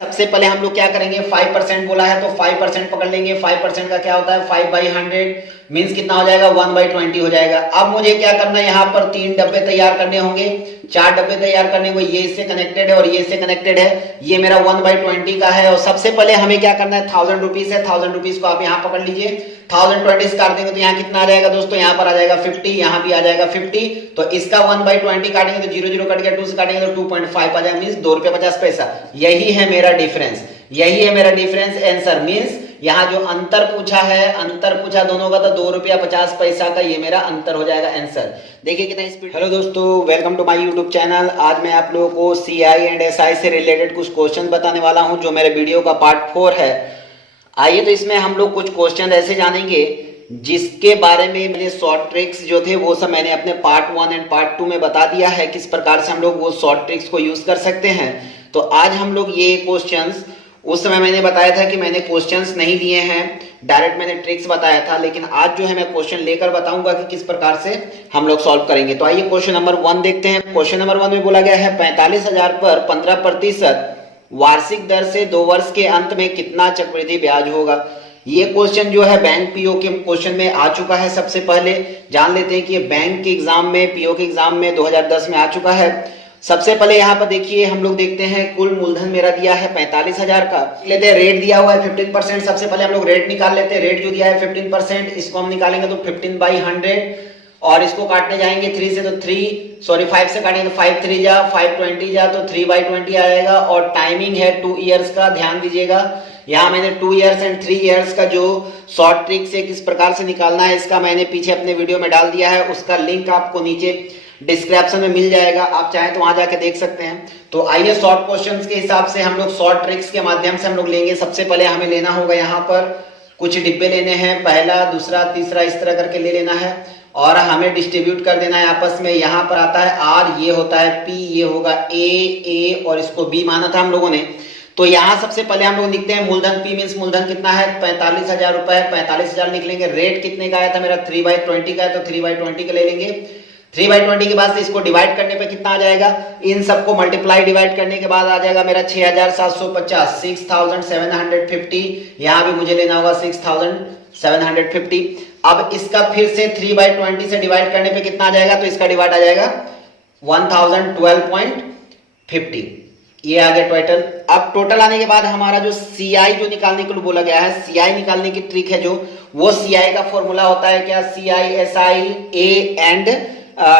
सबसे पहले हम लोग क्या करेंगे, 5% बोला है तो 5% पकड़ लेंगे। 5% का क्या होता है, 5/100 मीन्स कितना हो जाएगा, 1/20 हो जाएगा। अब मुझे क्या करना है, यहाँ पर 3 डब्बे तैयार करने होंगे, 4 डब्बे तैयार करने होंगे। ये इससे कनेक्टेड है और ये इससे कनेक्टेड है। ये मेरा 1/20 का है। और सबसे पहले हमें क्या करना है, 1000 रुपीज है। 1000 रुपीज को आप यहाँ पकड़ लीजिए। 1020 काट देंगे तो यहाँ कितना आ जाएगा दोस्तों, यहाँ पर आ जाएगा 50, यहाँ भी आ जाएगा 50। तो इसका 1/20 काटेंगे तो 0 0 कट गया, 2 से काटेंगे तो 2.5 आ जाएगा, मीन्स ₹2.50। यही है मेरा डिफरेंस, यही है मेरा डिफरेंस आंसर। मीन्स यहाँ जो अंतर पूछा है, अंतर पूछा दोनों का, तो ₹2.50 का ये मेरा अंतर हो जाएगा आंसर। देखिए कितना स्पीड। हेलो दोस्तों, welcome to my YouTube channel. आज मैं आप लोगों को सीआई एंड एसआई से रिलेटेड कुछ क्वेश्चन बताने वाला हूं, जो मेरे वीडियो का पार्ट 4 है। आइए तो इसमें हम लोग कुछ क्वेश्चन ऐसे जानेंगे जिसके बारे में मैंने शॉर्ट ट्रिक्स जो थे वो सब मैंने अपने पार्ट 1 एंड पार्ट 2 में बता दिया है, किस प्रकार से हम लोग वो शॉर्ट ट्रिक्स को यूज कर सकते हैं। तो आज हम लोग ये क्वेश्चंस, उस समय मैंने बताया था कि मैंने क्वेश्चंस नहीं दिए हैं, डायरेक्ट मैंने ट्रिक्स बताया था, लेकिन आज जो है मैं क्वेश्चन लेकर बताऊंगा कि किस प्रकार से हम लोग सॉल्व करेंगे। तो आइए क्वेश्चन नंबर 1 देखते हैं। क्वेश्चन नंबर 1 में बोला गया है 45,000 पर 15% वार्षिक दर से 2 वर्ष के अंत में कितना चक्रवृद्धि ब्याज होगा। ये क्वेश्चन जो है बैंक पीओ के क्वेश्चन में आ चुका है। सबसे पहले जान लेते हैं कि ये बैंक के एग्जाम में, पीओ के एग्जाम में 2010 में आ चुका है। सबसे पहले यहाँ पर देखिए, हम लोग देखते हैं कुल मूलधन मेरा दिया है 45,000 का। लेते हैं रेट दिया हुआ है 15%। सबसे पहले हम लोग रेट निकाल लेते हैं। रेट जो दिया है 15%, इसको हम निकालेंगे तो 15/100 और इसको काटने जाएंगे 3 से तो 5 से काटेंगे तो 5 3 जा 520 जा तो 3/20 आ जाएगा। और टाइमिंग है 2 इयर्स का, ध्यान दीजिएगा। यहाँ मैंने 2 इयर्स एंड 3 इयर्स का जो शॉर्ट ट्रिक से किस प्रकार से निकालना है, इसका मैंने पीछे अपने वीडियो में डाल दिया है। उसका लिंक आपको नीचे डिस्क्रिप्शन में मिल जाएगा, आप चाहें तो वहां जाके देख सकते हैं। तो आइए शॉर्ट क्वेश्चंस के हिसाब से हम लोग शॉर्ट ट्रिक्स के माध्यम से हम लोग लेंगे। सबसे पहले हमें लेना होगा, यहाँ पर कुछ डिब्बे लेने हैं, पहला, दूसरा, तीसरा, इस तरह करके ले लेना है और हमें डिस्ट्रीब्यूट कर देना है आपस में। यहाँ पर आता है आर, ये होता है पी, ये होगा ए और इसको बी माना था हम लोगों ने। तो यहाँ सबसे पहले हम लोग लिखते हैं मूलधन पी मीन्स मूलधन कितना है, 45,000 रुपए है। 45,000 निकलेंगे। रेट कितने का आया था मेरा, 3/20 का है, तो 3/20 का ले लेंगे। 3/20 के बाद से इसको डिवाइड करने पे कितना आ जाएगा, इन सबको मल्टीप्लाई डिवाइड करने के बाद आ जाएगा मेरा 6,750, 6,750। यहाँ भी मुझे लेना होगा 6,750। अब इसका फिर से 3/20 से डिवाइड करने पे कितना आ जाएगा, तो इसका डिवाइड आ जाएगा 1012.50। ये आ गया टोटल। अब टोटल आने के बाद हमारा जो सीआई जो निकालने के लिए बोला गया है, सीआई निकालने की ट्रिक है जो, वो सीआई का फॉर्मूला होता है क्या, CI, SI, A and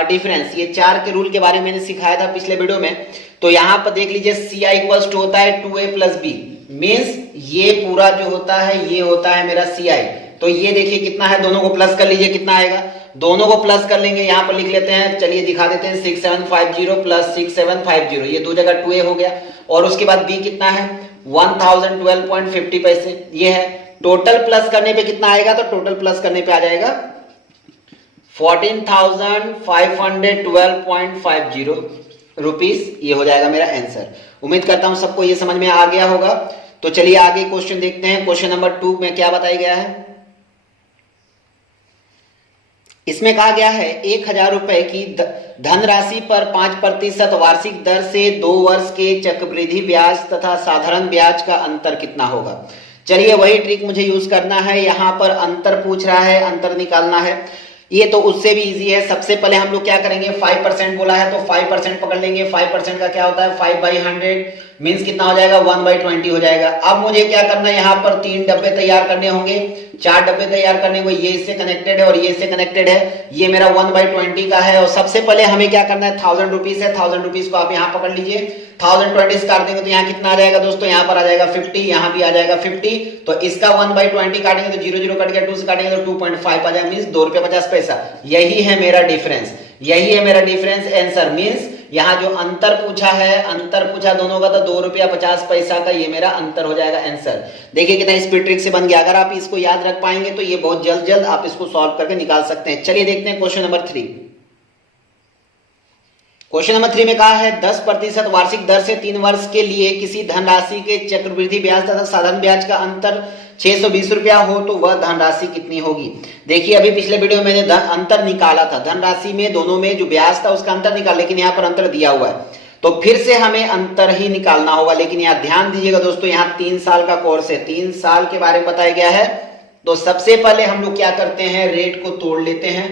difference. ये 4 के रूल के बारे में मैंने सिखाया था पिछले वीडियो में। तो यहाँ पर देख लीजिए, सीआई इक्वल्स टू होता है 2a + b, मीन्स ये पूरा जो होता है ये होता है मेरा सीआई। तो ये देखिए कितना है, दोनों को प्लस कर लीजिए, कितना आएगा, दोनों को प्लस कर लेंगे। यहाँ पर लिख लेते हैं, चलिए दिखा देते हैं, 6750 + 6750, ये 2 जगह 2a हो गया। और उसके बाद b कितना है, 1012.50 पैसे, ये है। टोटल प्लस करने पे कितना आएगा, तो टोटल प्लस करने पे आ जाएगा 14,512.50 रुपीस। ये हो जाएगा मेरा आंसर। उम्मीद करता हूं सबको ये समझ में आ गया होगा। तो चलिए आगे क्वेश्चन देखते हैं। क्वेश्चन नंबर 2 में क्या बताया गया है, इसमें कहा गया है 1,000 रुपए की धनराशि पर 5% वार्षिक दर से 2 वर्ष के चक्रवृद्धि ब्याज तथा साधारण ब्याज का अंतर कितना होगा। चलिए वही ट्रिक मुझे यूज करना है। यहाँ पर अंतर पूछ रहा है, अंतर निकालना है। ये तो उससे भी इजी है। सबसे पहले हम लोग क्या करेंगे, 5% बोला है तो 5% पकड़ लेंगे। 5% का क्या होता है, 5/100 मीन्स कितना हो जाएगा, 1/20 हो जाएगा। अब मुझे क्या करना है, यहाँ पर 3 डब्बे तैयार करने होंगे, 4 डब्बे तैयार करने होंगे। ये इससे कनेक्टेड है और ये इससे कनेक्टेड है। ये मेरा 1/20 का है। और सबसे पहले हमें क्या करना है, 1000 रुपीज है। 1000 रुपीज को आप यहाँ पकड़ लीजिए। 1020 काट देंगे तो यहाँ कितना आ जाएगा दोस्तों, यहाँ पर आ जाएगा 50, यहाँ भी आ जाएगा 50। तो इसका 1/20 काटेंगे तो 0 0 कट गया, 2 से काटेंगे तो 2.5 आ जाएगा, मीन्स ₹2.50। यही है मेरा डिफरेंस, यही है मेरा डिफरेंस आंसर। मीन्स यहाँ जो अंतर पूछा है, अंतर पूछा दोनों का, तो ₹2.50 का ये मेरा अंतर हो जाएगा आंसर। देखिए कितना स्पीड ट्रिक से बन गया। अगर आप इसको याद रख पाएंगे तो ये बहुत जल्द आप इसको सॉल्व करके निकाल सकते हैं। चलिए देखते हैं क्वेश्चन नंबर 3। क्वेश्चन नंबर 3 में कहा है 10% वार्षिक दर से 3 वर्ष के लिए किसी धनराशि के चक्रवृद्धि ब्याज तथा साधारण ब्याज का अंतर 620 रुपया हो तो वह धनराशि कितनी होगी। देखिए अभी पिछले वीडियो में मैंने अंतर निकाला था, धनराशि में दोनों में जो ब्याज था उसका अंतर निकाला, लेकिन यहाँ पर अंतर दिया हुआ है। तो फिर से हमें अंतर ही निकालना होगा। लेकिन यहाँ ध्यान दीजिएगा दोस्तों, यहाँ 3 साल का कोर्स है, 3 साल के बारे में बताया गया है। तो सबसे पहले हम लोग क्या करते हैं, रेट को तोड़ लेते हैं।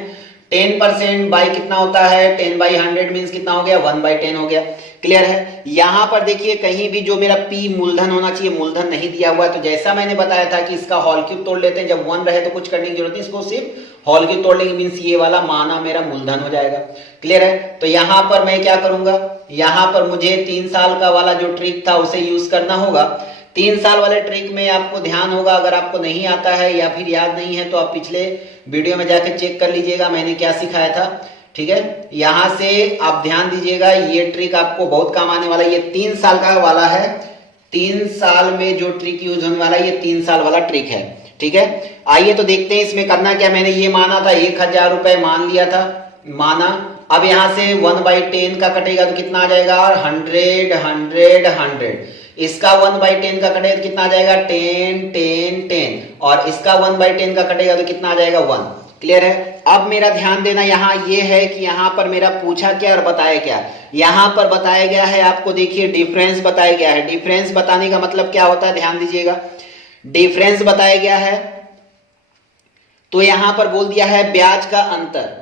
10% बाई कितना होता है, 10/100 मीन्स कितना हो गया, 1/10 हो गया। क्लियर है। यहां पर देखिए कहीं भी जो मेरा पी मूलधन होना चाहिए, मूलधन नहीं दिया हुआ है। तो जैसा मैंने बताया था कि इसका हॉल क्यूब तोड़ लेते हैं, जब 1 रहे तो कुछ करने की जरूरत नहीं, इसको सिर्फ हॉल क्यूब तोड़ लेंगे, मीन्स ये वाला माना मेरा मूलधन हो जाएगा। क्लियर है। तो यहां पर मैं क्या करूंगा, यहां पर मुझे 3 साल का वाला जो ट्रिक था उसे यूज करना होगा। 3 साल वाले ट्रिक में आपको ध्यान होगा, अगर आपको नहीं आता है या फिर याद नहीं है तो आप पिछले वीडियो में जाकर चेक कर लीजिएगा मैंने क्या सिखाया था। ठीक है, यहां से आप ध्यान दीजिएगा, ये ट्रिक आपको बहुत काम आने वाला है। ये 3 साल का वाला है, 3 साल में जो ट्रिक यूज होने वाला है ये 3 साल वाला ट्रिक है। ठीक है, आइए तो देखते हैं इसमें करना क्या। मैंने ये माना था 1000 रुपए मान लिया था, माना। अब यहां से 1/10 का कटेगा तो कितना आ जाएगा, 100 100 100। इसका 1/10 का कटेगा तो कितना आ जाएगा, 10 10 10। और इसका 1/10 का कटेगा तो कितना आ जाएगा, 1। क्लियर है। अब मेरा ध्यान देना यहाँ ये है कि यहाँ पर मेरा पूछा क्या और बताया क्या। यहाँ पर बताया गया है आपको, देखिए डिफरेंस बताया गया है। डिफरेंस बताने का मतलब क्या होता है, ध्यान दीजिएगा। डिफरेंस बताया गया है तो यहां पर बोल दिया है ब्याज का अंतर।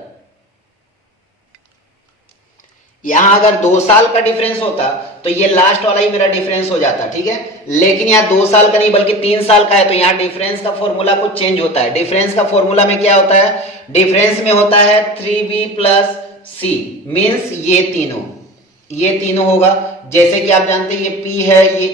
यहां अगर 2 साल का डिफरेंस होता तो ये लास्ट वाला ही मेरा डिफरेंस हो जाता। ठीक है, लेकिन यहाँ 2 साल का नहीं बल्कि 3 साल का है, तो यहाँ डिफरेंस का फॉर्मूला कुछ चेंज होता है। डिफरेंस का फॉर्मूला में क्या होता है, डिफरेंस में होता है 3b + c मीन्स ये तीनों होगा। जैसे कि आप जानते हैं ये p है, ये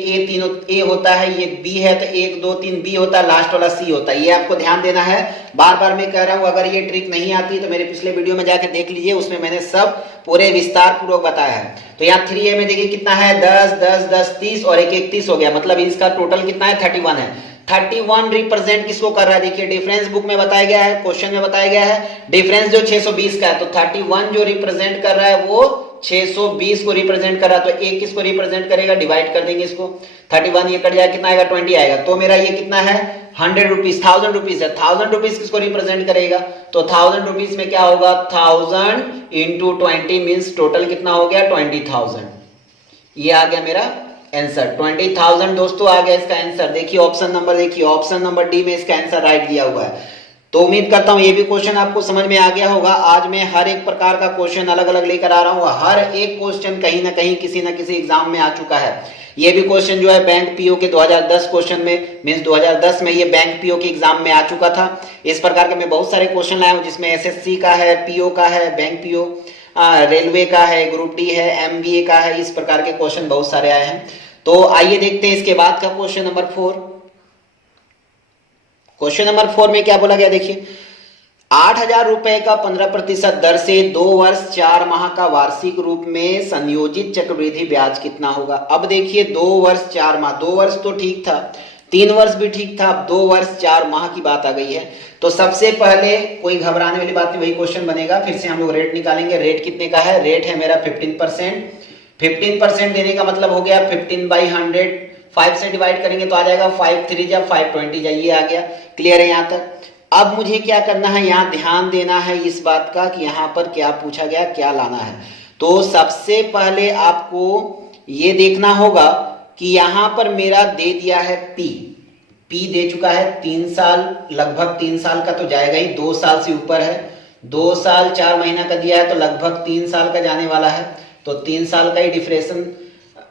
a होता है, ये b है तो 1 2 3 b होता है, लास्ट वाला c होता है। ये आपको ध्यान देना है। बार बार मैं कह रहा हूं, अगर ये ट्रिक नहीं आती तो मेरे पिछले वीडियो में जाकर देख लीजिए, उसमें मैंने सब पूरे विस्तार पूर्वक बताया है। तो यहाँ 3a में देखिए कितना है, 10 10 10 30 और 1 31 हो गया, मतलब इसका टोटल कितना है, 31 है। 31 रिप्रेजेंट किसको कर रहा है, देखिए डिफरेंस बुक में बताया गया है, क्वेश्चन में बताया गया है डिफरेंस जो 620 का है, तो 31 जो रिप्रेजेंट कर रहा है वो 620 को रिप्रेजेंट कर रहा है। तो एक किसको रिप्रेजेंट करेगा, डिवाइड कर देंगे इसको, 31 ये कट जाएगा, कितना आएगा, 20 आएगा। तो मेरा ये कितना है, 100 रुपीज, 1000 रुपीज है। 1000 रुपीज किसको रिप्रेजेंट करेगा, तो 1000 रुपीज में क्या होगा, 1000 × 20 मीन्स टोटल कितना हो गया, 20,000। ये आ गया मेरा आंसर, 20,000 दोस्तों आ गया इसका आंसर। देखिए ऑप्शन नंबर, देखिए ऑप्शन नंबर डी में इसका आंसर राइट दिया हुआ है। तो उम्मीद करता हूं ये भी क्वेश्चन आपको समझ में आ गया होगा। आज मैं हर एक प्रकार का क्वेश्चन अलग अलग लेकर आ रहा हूं, हर एक क्वेश्चन कहीं ना कहीं किसी ना किसी एग्जाम में आ चुका है। ये भी क्वेश्चन जो है बैंक पीओ के 2010 क्वेश्चन में मीन्स 2010 में ये बैंक पीओ के एग्जाम में आ चुका था। इस प्रकार के मैं बहुत सारे क्वेश्चन लाया हूं, जिसमें एसएससी का है, पीओ का है, बैंक पीओ, रेलवे का है, ग्रुप डी है, एमबीए का है, इस प्रकार के क्वेश्चन बहुत सारे आए हैं। तो आइए देखते हैं इसके बाद का क्वेश्चन नंबर 4। क्वेश्चन नंबर 4 में क्या बोला गया, देखिए 8,000 रुपए का 15% दर से 2 वर्ष 4 माह का वार्षिक रूप में संयोजित चक्रवृद्धि ब्याज कितना होगा। अब देखिए 2 वर्ष 4 माह, 2 वर्ष तो ठीक था, 3 वर्ष भी ठीक था, अब 2 वर्ष 4 माह की बात आ गई है। तो सबसे पहले कोई घबराने वाली बात नहीं, वही क्वेश्चन बनेगा। फिर से हम लोग रेट निकालेंगे। रेट कितने का है, रेट है मेरा 15%। 15% देने का मतलब हो गया 15/100, 5 से डिवाइड करेंगे तो आ जाएगा 5 3 जा 520 जा, ये आ गया। क्लियर है यहाँ तक। अब मुझे क्या करना है, यहाँ ध्यान देना है इस बात का कि यहाँ पर क्या पूछा गया, क्या लाना है। तो सबसे पहले आपको ये देखना होगा कि यहाँ पर मेरा दे दिया है पी दे चुका है 3 साल, लगभग 3 साल का तो जाएगा ही, 2 साल से ऊपर है, 2 साल 4 महीना का दिया है तो लगभग 3 साल का जाने वाला है। तो 3 साल का ही डिफरेंशन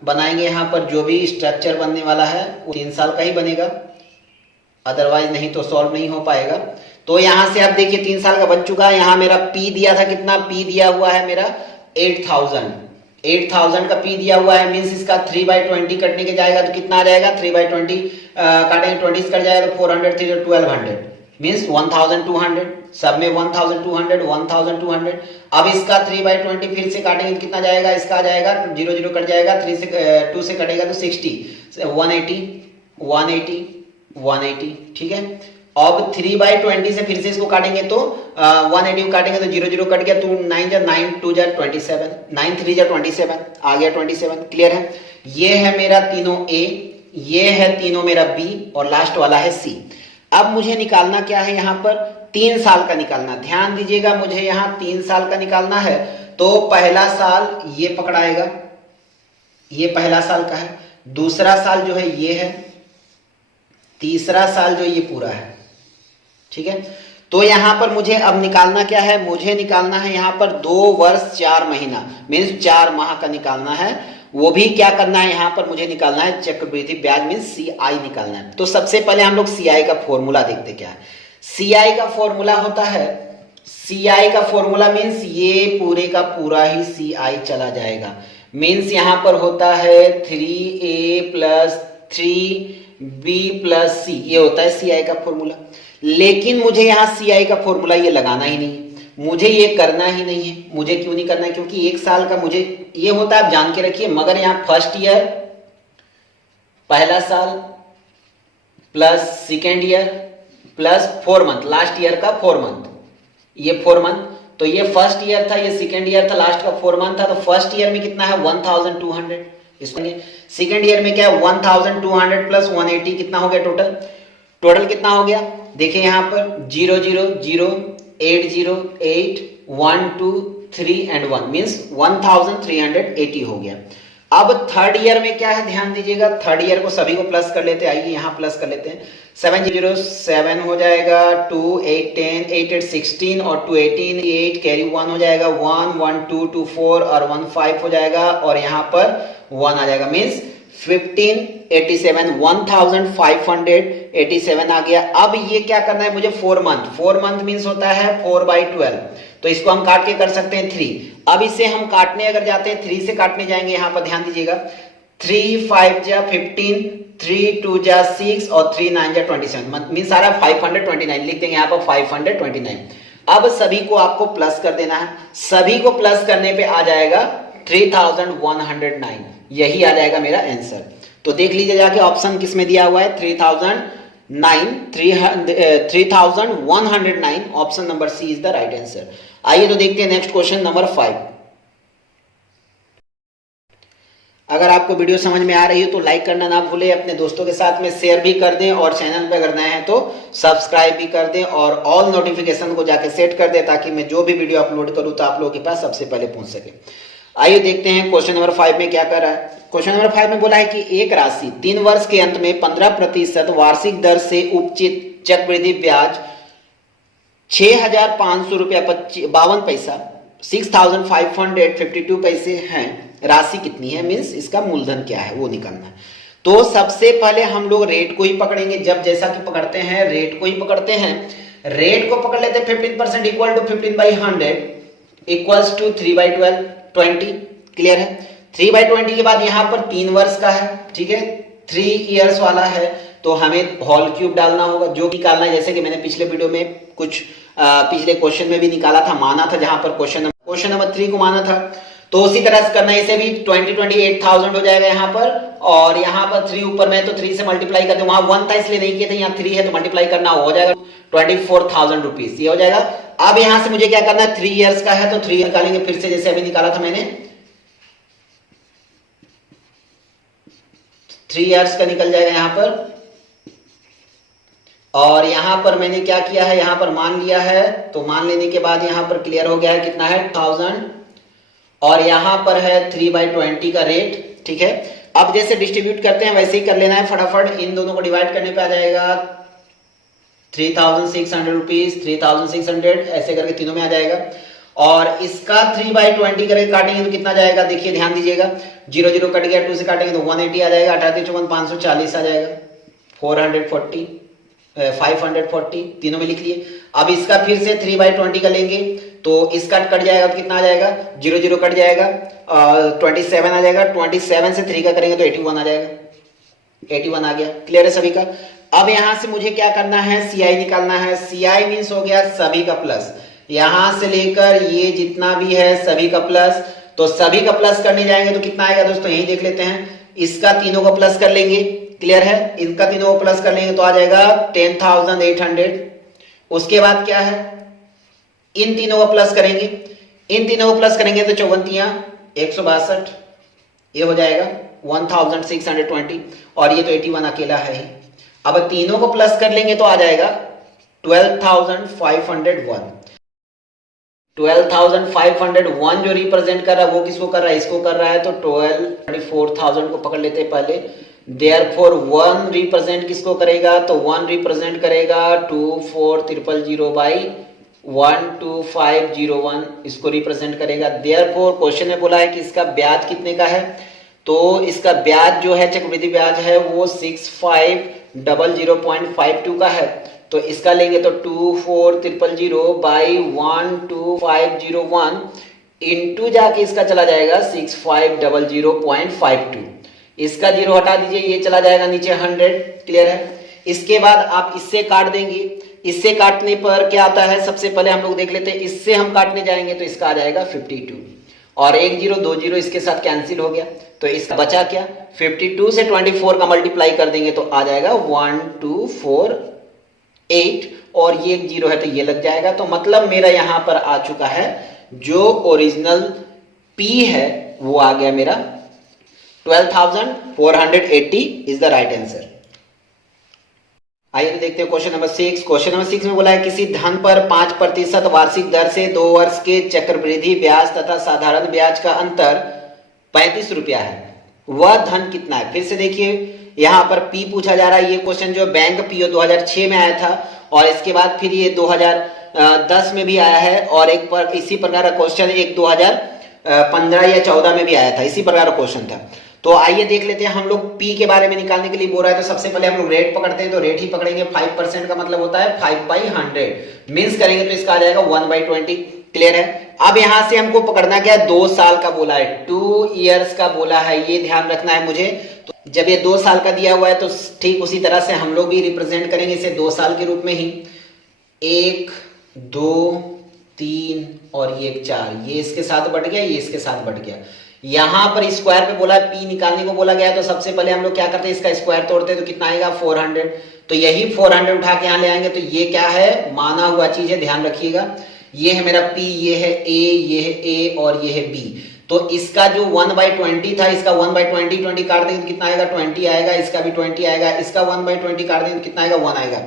बनाएंगे, यहाँ पर जो भी स्ट्रक्चर बनने वाला है वो 3 साल का ही बनेगा, अदरवाइज नहीं तो सॉल्व नहीं हो पाएगा। तो यहां से आप देखिए 3 साल का बन चुका है। यहां मेरा पी दिया था, कितना पी दिया हुआ है मेरा 8,000 का पी दिया हुआ है, मींस इसका 3/20 कटने के जाएगा तो कितना आ जाएगा, 3/20 काटेंगे 20 कट जाएगा तो 400 3 1200 मींस 1200, सब में 1200 1200। अब इसका 3/20 फिर से काटेंगे तो कितना जाएगा, इसका आ जाएगा 0 0 कट जाएगा, 3 से 2 से कटेगा तो 60, 180। ठीक है। अब 3/20 से फिर से इसको काटेंगे तो 180 को काटेंगे तो 0 0 कट गया, 2 9 जा 9 2 जा 27, 9 3 जा 27 आ गया 27। क्लियर है। ये है मेरा तीनों ए, ये है तीनों मेरा बी और लास्ट वाला है सी। अब मुझे निकालना क्या है, यहाँ पर 3 साल का निकालना। ध्यान दीजिएगा, मुझे यहाँ 3 साल का निकालना है। तो पहला साल ये पकड़ाएगा, ये पहला साल का है, दूसरा साल जो है ये है, तीसरा साल जो ये पूरा है, ठीक है। तो यहां पर मुझे अब निकालना क्या है, मुझे निकालना है यहां पर 2 वर्ष 4 महीना, मीन्स 4 माह का निकालना है। वो भी क्या करना है, यहां पर मुझे निकालना है चक्रवृद्धि ब्याज, मीन्स CI निकालना है। तो सबसे पहले हम लोग CI का फॉर्मूला देखते क्या है। CI का फॉर्मूला होता है, CI का फॉर्मूला मीन्स ये पूरे का पूरा ही CI चला जाएगा, मीन्स यहां पर होता है 3A plus 3B plus C, ये होता है CI का फॉर्मूला। लेकिन मुझे यहां CI का फॉर्मूला ये लगाना ही नहीं है, मुझे ये करना ही नहीं है। मुझे क्यों नहीं करना है, क्योंकि 1 साल का मुझे ये होता है, आप जान के रखिए। मगर यहां फर्स्ट ईयर पहला साल plus second year plus 4 month, last year का 4 मंथ, ये 4 मंथ। तो ये फर्स्ट ईयर था, ये सेकेंड ईयर था, लास्ट का 4 मंथ था। तो फर्स्ट ईयर में कितना है 1200, इसमें सेकेंड ईयर में क्या है 1200 प्लस 180, कितना हो गया टोटल, टोटल कितना हो गया देखिए यहां पर 0 0 0 8 0 8 1 2 3 एंड 1 मीन्स 1380 हो गया। अब थर्ड ईयर में क्या है ध्यान दीजिएगा, थर्ड ईयर को सभी को प्लस कर लेते हैं, आइए यहां प्लस कर लेते हैं। 7 0 7 हो जाएगा, 2 8 10 8 8 16 और 2 18 8 कैरी 1 हो जाएगा, 1 1 2 2 4 और 1 5 हो जाएगा, और यहां पर 1 आ जाएगा, मीन्स 1587 1587 आ गया। अब ये क्या करना है मुझे 4 मंथ, 4 मंथ मीन्स होता है 4/12, तो इसको हम काट के कर सकते हैं 3। अब इसे हम काटने अगर जाते हैं 3 से काटने जाएंगे, यहां पर ध्यान दीजिएगा, 3 5 जा 15, 3 2 जा 6 और 3 9 जा 27 मीन सारा 529 लिख देंगे यहां पर 529। अब सभी को आपको प्लस कर देना है, सभी को प्लस करने पे आ जाएगा 3109, यही आ जाएगा मेरा आंसर। तो देख लीजिए जाके ऑप्शन किस में दिया हुआ है 3109, option number C is the right answer. आइए तो देखते हैं नेक्स्ट क्वेश्चन नंबर 5। अगर आपको वीडियो समझ में आ रही हो तो लाइक करना ना भूलें, अपने दोस्तों के साथ में शेयर भी कर दें, और चैनल पे अगर नए हैं तो सब्सक्राइब भी कर दें, और ऑल नोटिफिकेशन को जाके सेट कर दें, ताकि मैं जो भी वीडियो अपलोड करूं तो आप लोगों के पास सबसे पहले पहुंच सके। आइए देखते हैं क्वेश्चन नंबर 5 में क्या कर रहा है। क्वेश्चन नंबर 5 में बोला है कि एक राशि 3 वर्ष के अंत में 15% वार्षिक दर से उपचित चक्रवृद्धि ब्याज 6,500 रुपया 52 पैसा 6,552 पैसे हैं, राशि कितनी है, मीन्स इसका मूलधन क्या है वो निकालना है। तो सबसे पहले हम लोग रेट को ही पकड़ेंगे, जब जैसा कि पकड़ते हैं रेट को ही पकड़ते हैं। रेट को पकड़ लेते हैं 15% equal to 15/100 equals to 3/12 20, clear है। 3/20 के बाद यहां पर 3 वर्ष का है, ठीक है, 3 इयर्स वाला है, तो हमें होल क्यूब डालना होगा, जो निकालना है जैसे कि मैंने पिछले वीडियो में कुछ पिछले क्वेश्चन में भी निकाला था, माना था, जहां पर क्वेश्चन नंबर 3 को माना था। तो उसी तरह से करना है, इसे भी 28,000 हो जाएगा यहाँ पर, और यहाँ पर 3 ऊपर में, तो 3 से मल्टीप्लाई करते, वहां 1 था इसलिए नहीं किए थे, यहाँ 3 है तो मल्टीप्लाई करना हो जाएगा 24,000 रुपीज, ये हो जाएगा। अब यहां से मुझे क्या करना है, 3 इयर्स का है तो 3 निकालेंगे फिर से, जैसे अभी निकाला था मैंने, 3 इयर्स का निकल जाएगा यहां पर। और यहां पर मैंने क्या किया है, यहां पर मान लिया है, तो मान लेने के बाद यहां पर क्लियर हो गया है कितना है 1000, और यहां पर है 3/20 का रेट, ठीक है। अब जैसे डिस्ट्रीब्यूट करते हैं वैसे ही कर लेना है फटाफट, इन दोनों को डिवाइड करने पे आ जाएगा 3,600 रुपीज, 3,600 ऐसे करके तीनों में आ जाएगा। और इसका 3/20 करके काटेंगे तो कितना जाएगा, देखिए ध्यान दीजिएगा, 0 0 कट गया, 2 से काटेंगे तो 180 आ जाएगा, 18 540 आ जाएगा, 440 540 तीनों में लिख लिए। अब इसका फिर से 3/20 का लेंगे तो इसका कट जाएगा तो कितना आ जाएगा, 0 0 कट जाएगा, 27 आ जाएगा, 27 से 3 का करेंगे तो 81 आ जाएगा, 81 आ गया, क्लियर है सभी का। अब यहां से मुझे क्या करना है, CI निकालना है। CI मीन्स हो गया सभी का प्लस, यहां से लेकर ये जितना भी है सभी का प्लस, तो सभी का प्लस करने जाएंगे तो कितना आएगा दोस्तों, यही देख लेते हैं, इसका तीनों का प्लस कर लेंगे, क्लियर है, इनका तीनों को प्लस कर लेंगे तो आ जाएगा 10,800। उसके बाद क्या है, इन तीनों को प्लस करेंगे, इन तीनों को प्लस करेंगे तो 162, ये हो जाएगा 1620, और ये तो 81 अकेला है ही। अब तीनों को प्लस कर लेंगे तो आ जाएगा 12,501। 12,501 जो रिप्रेजेंट कर रहा है वो किसको कर रहा है, इसको कर रहा है, तो 24,000 को पकड़ लेते हैं पहले। देयरफॉर 1 रिप्रेजेंट किसको करेगा, तो 1 रिप्रेजेंट करेगा 24,000 बाई 12501, इसको रिप्रेजेंट करेगा। देयरफॉर क्वेश्चन में बोला है कि इसका ब्याज कितने का है, तो इसका ब्याज जो है चक्रवृद्धि ब्याज है वो 6500.52 का है। तो इसका लेंगे तो 24,000 बाई 12501 इंटू जाके इसका चला जाएगा 6500.52। इसका जीरो हटा दीजिए, ये चला जाएगा नीचे 100। क्लियर है। इसके बाद आप इससे काट देंगे। इससे काटने पर क्या आता है, सबसे पहले हम लोग देख लेते हैं। इससे हम काटने जाएंगे तो इसका आ जाएगा 52 और 1 0 2 0 इसके साथ कैंसिल हो गया। तो इसका बचा क्या, 52 से 24 का मल्टीप्लाई कर देंगे तो आ जाएगा 1248 और ये 1 0 है तो ये लग जाएगा। तो मतलब मेरा यहां पर आ चुका है जो ओरिजिनल P है वो आ गया मेरा 12,480 इज द राइट आंसर। आइए तो देखते हैं क्वेश्चन नंबर 6। क्वेश्चन नंबर 6 में बोला है किसी धन पर 5% वार्षिक दर से 2 वर्ष के चक्रवृद्धि ब्याज तथा साधारण ब्याज का अंतर 35 रुपया है, वह धन कितना है। फिर से देखिए यहां पर P पूछा जा रहा है। ये क्वेश्चन जो बैंक पीओ 2006 में आया था और इसके बाद फिर ये 2010 में भी आया है और एक पर इसी प्रकार का क्वेश्चन एक 2015 या 14 में भी आया था, इसी प्रकार का क्वेश्चन था। तो आइए देख लेते हैं। हम लोग P के बारे में निकालने के लिए बोल रहा है तो सबसे पहले हम लोग रेट पकड़ते हैं। तो रेट ही पकड़ेंगे। 5% का मतलब होता है 5/100 मीन्स करेंगे तो इसका आ जाएगा 1/20। क्लियर है। अब यहां से हमको पकड़ना क्या है, 2 साल का बोला है, 2 ईयर्स का बोला है, ये ध्यान रखना है मुझे। तो जब ये 2 साल का दिया हुआ है तो ठीक उसी तरह से हम लोग भी रिप्रेजेंट करेंगे इसे 2 साल के रूप में ही। 1 2 3 और ये 4, ये इसके साथ बढ़ गया, ये इसके साथ बढ़ गया। यहां पर स्क्वायर पे बोला P निकालने को बोला गया है तो सबसे पहले हम लोग क्या करते हैं, इसका स्क्वायर तोड़ते हैं तो कितना आएगा 400। तो यही 400 उठा के यहां ले आएंगे। तो ये क्या है, माना हुआ चीज है, ध्यान रखिएगा। ये है मेरा P, ये है A, ये है A और ये है B। तो इसका जो 1/20 था, इसका 1/20 काट देंगे तो कितना आएगा 20 आएगा, इसका भी 20 आएगा, इसका 1/20 काट देंगे तो कितना आएगा 1 आएगा।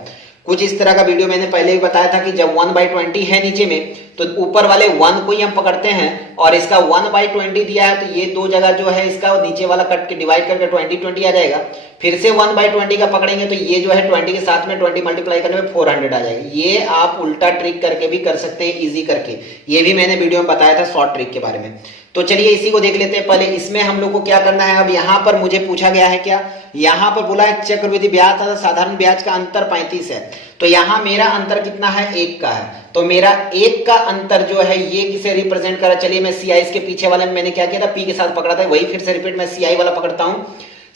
कुछ इस तरह का वीडियो मैंने पहले भी बताया था कि जब 1/20 है नीचे में तो ऊपर वाले 1 को ही हम पकड़ते हैं और इसका 1/20 दिया है तो ये 2 जगह जो है इसका नीचे वाला कट के डिवाइड करके 20 आ जाएगा। फिर से 1/20 का पकड़ेंगे तो ये जो है 20 के साथ में 20 मल्टीप्लाई करने में 400 आ जाएगा। ये आप उल्टा ट्रिक करके भी कर सकते हैं, इजी करके। ये भी मैंने वीडियो में बताया था शॉर्ट ट्रिक के बारे में। तो चलिए इसी को देख लेते हैं। पहले इसमें हम लोग को क्या करना है। अब यहाँ पर मुझे पूछा गया है क्या, यहाँ पर बोला है चक्रवृद्धि ब्याज तथा साधारण ब्याज का अंतर 35 है। तो यहाँ मेरा अंतर कितना है, 1 का है। तो मेरा 1 का अंतर जो है ये किसे रिप्रेजेंट करा। चलिए मैं CI इसके पीछे वाले में मैंने क्या किया था, P के साथ पकड़ा था, वही फिर से रिपीट मैं CI वाला पकड़ता हूं।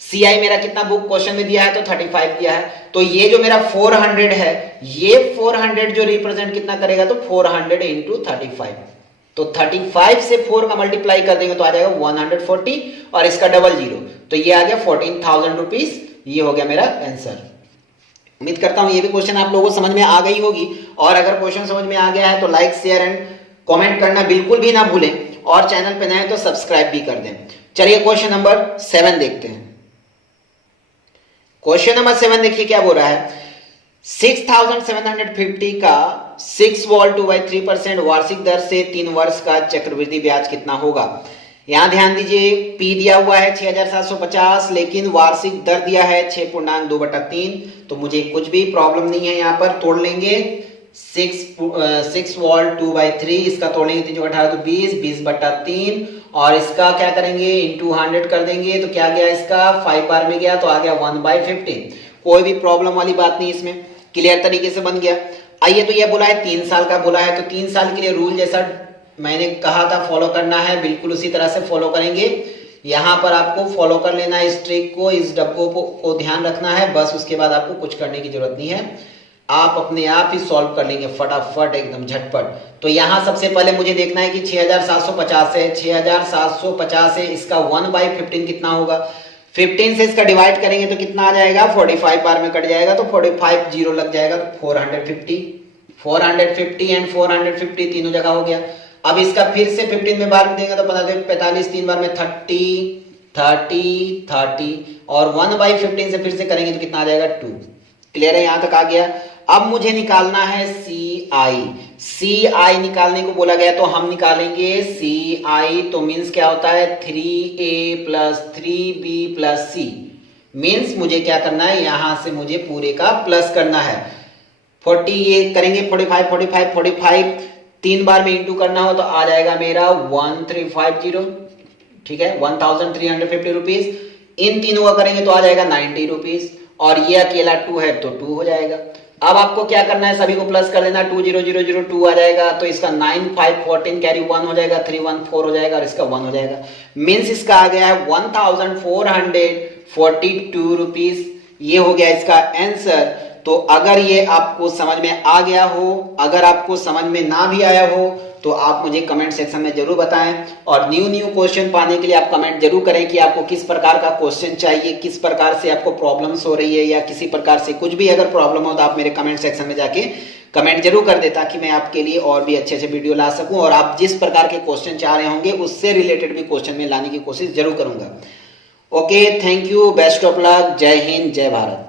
CI मेरा कितना बुक क्वेश्चन में दिया है तो 35 दिया है। तो ये जो मेरा 400 है, ये 400 जो रिप्रेजेंट कितना करेगा तो 400 इंटू 35। तो 35 से 4 का मल्टीप्लाई कर देंगे तो आ जाएगा 140 और इसका डबल 0 तो ये आ गया 14,000 रुपीज। ये हो गया मेरा आंसर। उम्मीद करता हूं ये भी क्वेश्चन आप लोगों को समझ में आ गई होगी। और अगर क्वेश्चन समझ में आ गया है तो लाइक शेयर एंड कमेंट करना बिल्कुल भी ना भूलें और चैनल पे नए तो सब्सक्राइब भी कर दें। चलिए क्वेश्चन नंबर 7 देखते हैं। क्वेश्चन नंबर 7 देखिए क्या बोल रहा है। 6,750 का 6 वॉल 2/3% वार्षिक दर से 3 वर्ष का चक्रवृद्धि ब्याज कितना होगा। यहां ध्यान दीजिए P दिया हुआ है 6,750 लेकिन वार्षिक दर दिया है 6.2/3। तो मुझे कुछ भी प्रॉब्लम नहीं है, यहां पर तोड़ लेंगे 6 वॉल 2/3, इसका तोड़ लेंगे 3 18 तो 20, 20/3 और इसका क्या करेंगे इंटू 100 कर देंगे। तो क्या गया इसका 5 बार में गया तो आ गया 1/15। कोई भी प्रॉब्लम वाली बात नहीं, इसमें क्लियर तरीके से बन गया। आइए तो ये बोला है 3 साल का बोला है तो 3 साल के लिए रूल जैसा मैंने कहा था फॉलो करना है, बिल्कुल उसी तरह से फॉलो करेंगे। यहां पर आपको फॉलो कर लेना है इस ट्रिक को, इस डब्बों को ध्यान रखना है बस। उसके बाद आपको कुछ करने की जरूरत नहीं है, आप अपने आप ही सॉल्व कर लेंगे फटाफट एकदम झटपट। तो यहां सबसे पहले मुझे देखना है कि 6,750 है, 6,750 है, इसका 1/15 कितना होगा। 15 से इसका डिवाइड करेंगे तो कितना आ जाएगा 45 बार में कट जाएगा तो 45 0 लग जाएगा तो 450 एंड 450 तीनों जगह हो गया। अब इसका फिर से 15 में बार देंगे तो 45 3 बार में 30 और 1/15 से फिर से करेंगे तो कितना आ जाएगा 2। क्लियर है, यहां तक आ गया। अब मुझे निकालना है CI निकालने को बोला गया तो हम निकालेंगे CI, तो मीन्स क्या होता है 3A plus 3B plus C। Means मुझे क्या करना है, यहां से मुझे पूरे का प्लस करना है। 40 ये करेंगे 45 तीन बार में इंटू करना हो तो आ जाएगा मेरा 1350, ठीक है 1350 रुपीज। इन तीनों का करेंगे तो आ जाएगा 90 रुपीज, और ये अकेला 2 है तो 2 हो जाएगा। अब आपको क्या करना है, सभी को प्लस कर देना, 20002 आ जाएगा, तो इसका 9 5 14 कैरी 1 हो जाएगा, 3 1 4 हो जाएगा, और इसका 1 हो जाएगा। मीन्स इसका आ गया है 1442 रुपीज। ये हो गया इसका आंसर। तो अगर ये आपको समझ में आ गया हो, अगर आपको समझ में ना भी आया हो तो आप मुझे कमेंट सेक्शन में जरूर बताएं, और न्यू क्वेश्चन पाने के लिए आप कमेंट जरूर करें कि आपको किस प्रकार का क्वेश्चन चाहिए, किस प्रकार से आपको प्रॉब्लम्स हो रही है, या किसी प्रकार से कुछ भी अगर प्रॉब्लम हो तो आप मेरे कमेंट सेक्शन में जाके कमेंट जरूर कर दे, ताकि मैं आपके लिए और भी अच्छे वीडियो ला सकूं, और आप जिस प्रकार के क्वेश्चन चाह रहे होंगे उससे रिलेटेड भी क्वेश्चन में लाने की कोशिश जरूर करूंगा। Okay, thank you, best of luck, जय हिंद, जय भारत।